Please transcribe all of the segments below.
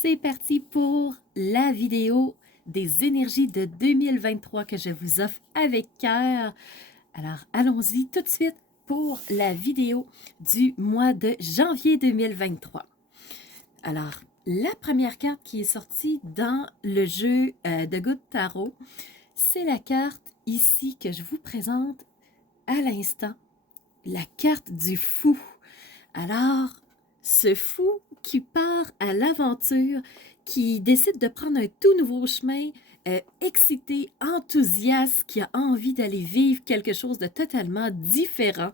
C'est parti pour la vidéo des énergies de 2023 que je vous offre avec cœur. Alors, allons-y tout de suite pour la vidéo du mois de janvier 2023. Alors, la première carte qui est sortie dans le jeu de Good Tarot, c'est la carte ici que je vous présente à l'instant, la carte du fou. Alors, ce fou qui part à l'aventure, qui décide de prendre un tout nouveau chemin, excité, enthousiaste, qui a envie d'aller vivre quelque chose de totalement différent,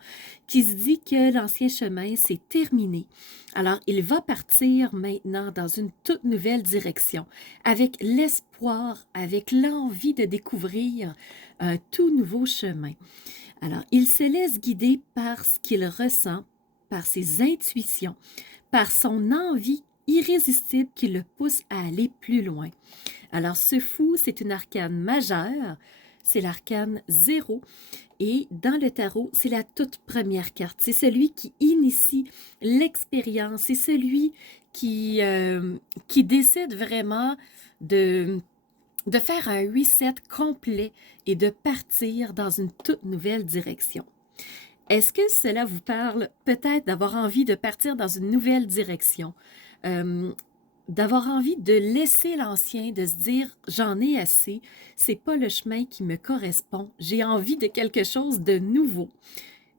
qui se dit que l'ancien chemin, c'est terminé. Alors, il va partir maintenant dans une toute nouvelle direction, avec l'espoir, avec l'envie de découvrir un tout nouveau chemin. Alors, il se laisse guider par ce qu'il ressent, par ses intuitions, par son envie irrésistible qui le pousse à aller plus loin. Alors, ce fou, c'est une arcane majeure, c'est l'arcane 0, et dans le tarot, c'est la toute première carte. C'est celui qui initie l'expérience, c'est celui qui décide vraiment de faire un reset complet et de partir dans une toute nouvelle direction. Est-ce que cela vous parle peut-être d'avoir envie de partir dans une nouvelle direction, euh, d'avoir envie de laisser l'ancien, de se dire j'en ai assez, c'est pas le chemin qui me correspond, j'ai envie de quelque chose de nouveau.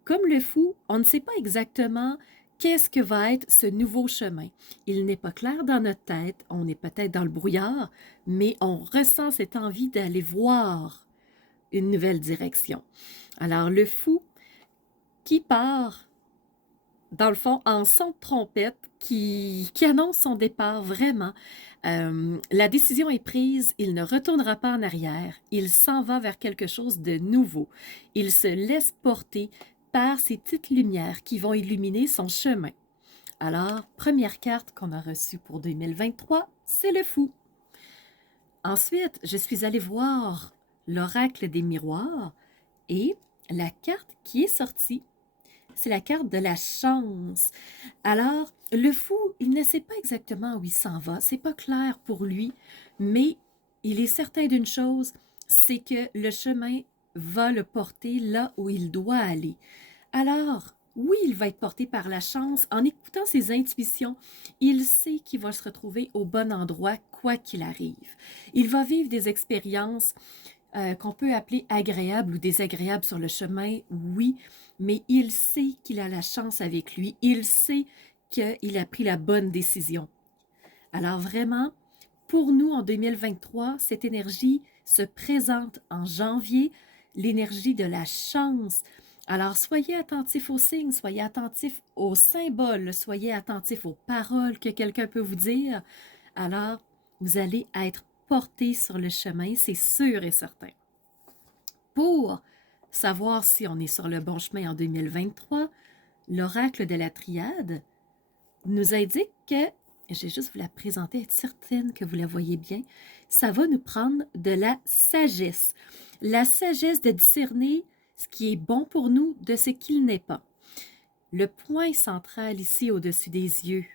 Comme le fou, on ne sait pas exactement qu'est-ce que va être ce nouveau chemin. Il n'est pas clair dans notre tête, on est peut-être dans le brouillard, mais on ressent cette envie d'aller voir une nouvelle direction. Alors le fou qui part, dans le fond, en son de trompette, qui annonce son départ vraiment. La décision est prise, il ne retournera pas en arrière, il s'en va vers quelque chose de nouveau. Il se laisse porter par ces petites lumières qui vont illuminer son chemin. Alors, première carte qu'on a reçue pour 2023, c'est le fou. Ensuite, je suis allée voir l'oracle des miroirs et la carte qui est sortie, c'est la carte de la chance. Alors, le fou, il ne sait pas exactement où il s'en va, c'est pas clair pour lui, mais il est certain d'une chose, c'est que le chemin va le porter là où il doit aller. Alors, oui, il va être porté par la chance en écoutant ses intuitions. Il sait qu'il va se retrouver au bon endroit, quoi qu'il arrive. Il va vivre des expériences qu'on peut appeler agréables ou désagréables sur le chemin, oui, mais il sait qu'il a la chance avec lui. Il sait qu'il a pris la bonne décision. Alors vraiment, pour nous, en 2023, cette énergie se présente en janvier, l'énergie de la chance. Alors, soyez attentifs aux signes, soyez attentifs aux symboles, soyez attentifs aux paroles que quelqu'un peut vous dire. Alors, vous allez être porté sur le chemin, c'est sûr et certain. Pour savoir si on est sur le bon chemin en 2023, l'oracle de la triade nous indique que, je vais juste vous la présenter, être certaine que vous la voyez bien, ça va nous prendre de la sagesse. La sagesse de discerner ce qui est bon pour nous de ce qu'il n'est pas. Le point central ici au-dessus des yeux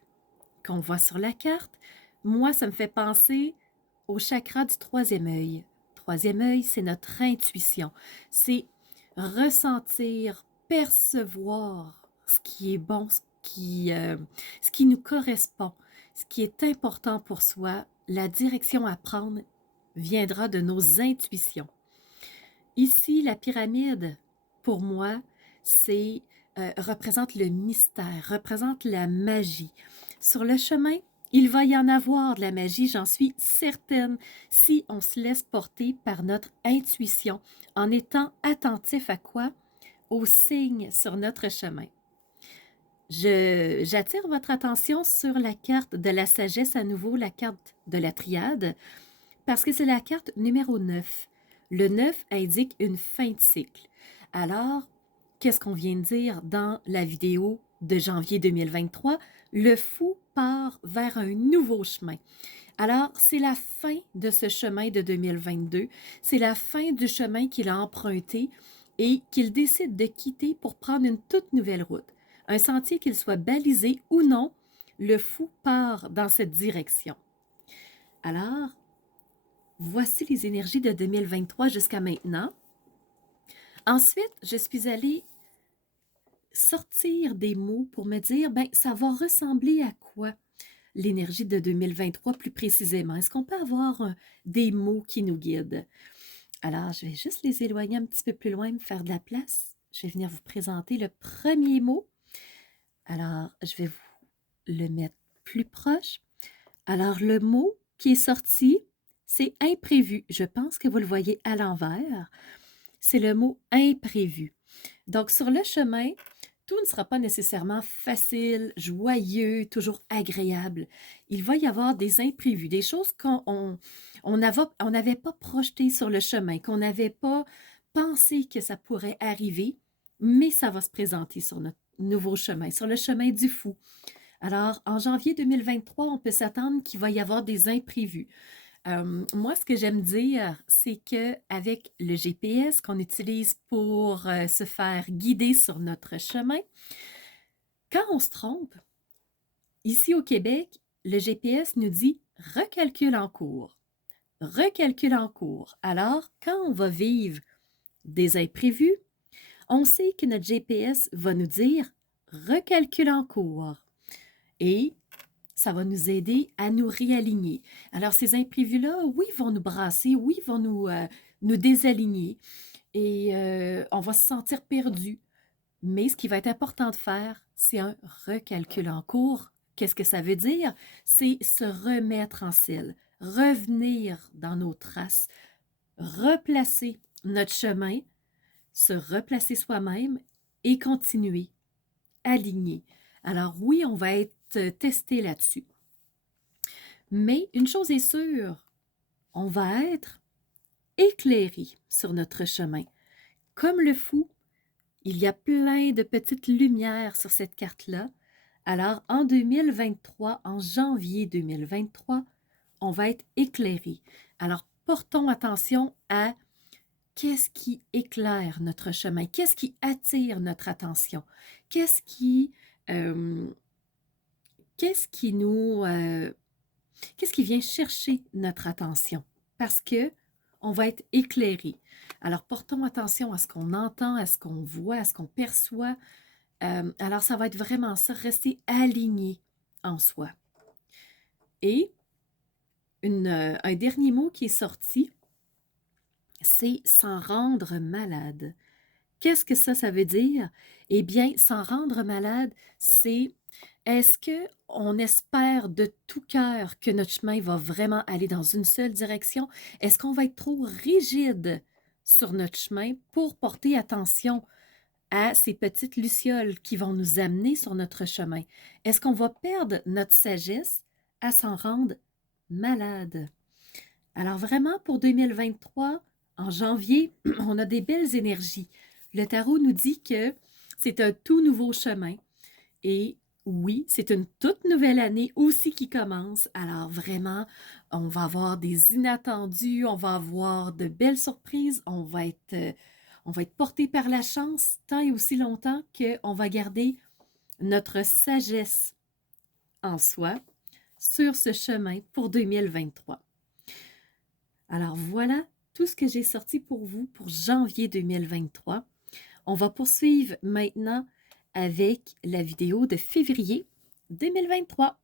qu'on voit sur la carte, moi, ça me fait penser au chakra du troisième œil. Troisième œil, c'est notre intuition. C'est ressentir, percevoir ce qui est bon, ce qui nous correspond, ce qui est important pour soi. La direction à prendre viendra de nos intuitions. Ici, la pyramide, pour moi, c'est représente le mystère, représente la magie. Sur le chemin, il va y en avoir de la magie, j'en suis certaine, si on se laisse porter par notre intuition, en étant attentif à quoi? Aux signes sur notre chemin. J'attire votre attention sur la carte de la sagesse, à nouveau la carte de la triade, parce que c'est la carte numéro 9. Le 9 indique une fin de cycle. Alors, qu'est-ce qu'on vient de dire dans la vidéo de janvier 2023? Le fou part vers un nouveau chemin. Alors, c'est la fin de ce chemin de 2022. C'est la fin du chemin qu'il a emprunté et qu'il décide de quitter pour prendre une toute nouvelle route. Un sentier qu'il soit balisé ou non, le fou part dans cette direction. Alors, voici les énergies de 2023 jusqu'à maintenant. Ensuite, je suis allée sortir des mots pour me dire, ben, ça va ressembler à quoi l'énergie de 2023 plus précisément? Est-ce qu'on peut avoir des mots qui nous guident? Alors, je vais juste les éloigner un petit peu plus loin, me faire de la place. Je vais venir vous présenter le premier mot. Alors, je vais vous le mettre plus proche. Alors, le mot qui est sorti, c'est imprévu. Je pense que vous le voyez à l'envers. C'est le mot imprévu. Donc, sur le chemin, tout ne sera pas nécessairement facile, joyeux, toujours agréable. Il va y avoir des imprévus, des choses on n'avait pas projetées sur le chemin, qu'on n'avait pas pensé que ça pourrait arriver, mais ça va se présenter sur notre nouveau chemin, sur le chemin du fou. Alors, en janvier 2023, on peut s'attendre qu'il va y avoir des imprévus. Moi, ce que j'aime dire, c'est qu'avec le GPS qu'on utilise pour se faire guider sur notre chemin, quand on se trompe, ici au Québec, le GPS nous dit recalcule en cours. Recalcule en cours. Alors, quand on va vivre des imprévus, on sait que notre GPS va nous dire recalcule en cours. Et ça va nous aider à nous réaligner. Alors, ces imprévus-là, oui, vont nous brasser, oui, vont nous désaligner et on va se sentir perdu. Mais ce qui va être important de faire, c'est un recalcul en cours. Qu'est-ce que ça veut dire? C'est se remettre en selle, revenir dans nos traces, replacer notre chemin, se replacer soi-même et continuer, aligner. Alors oui, on va être testé là-dessus. Mais une chose est sûre, on va être éclairé sur notre chemin. Comme le fou, il y a plein de petites lumières sur cette carte-là. Alors, en 2023, en janvier 2023, on va être éclairé. Alors, portons attention à qu'est-ce qui éclaire notre chemin, qu'est-ce qui attire notre attention, qu'est-ce qui nous qu'est-ce qui vient chercher notre attention? Parce que on va être éclairé. Alors, portons attention à ce qu'on entend, à ce qu'on voit, à ce qu'on perçoit. Alors, ça va être vraiment ça, rester aligné en soi. Et un dernier mot qui est sorti, c'est s'en rendre malade. Qu'est-ce que ça veut dire? Eh bien, s'en rendre malade, c'est est-ce qu'on espère de tout cœur que notre chemin va vraiment aller dans une seule direction? Est-ce qu'on va être trop rigide sur notre chemin pour porter attention à ces petites lucioles qui vont nous amener sur notre chemin? Est-ce qu'on va perdre notre sagesse à s'en rendre malade? Alors vraiment, pour 2023, en janvier, on a des belles énergies. Le tarot nous dit que c'est un tout nouveau chemin et oui, c'est une toute nouvelle année aussi qui commence. Alors vraiment, on va avoir des inattendus, on va avoir de belles surprises, on va être porté par la chance tant et aussi longtemps qu'on va garder notre sagesse en soi sur ce chemin pour 2023. Alors voilà tout ce que j'ai sorti pour vous pour janvier 2023. On va poursuivre maintenant avec la vidéo de février 2023.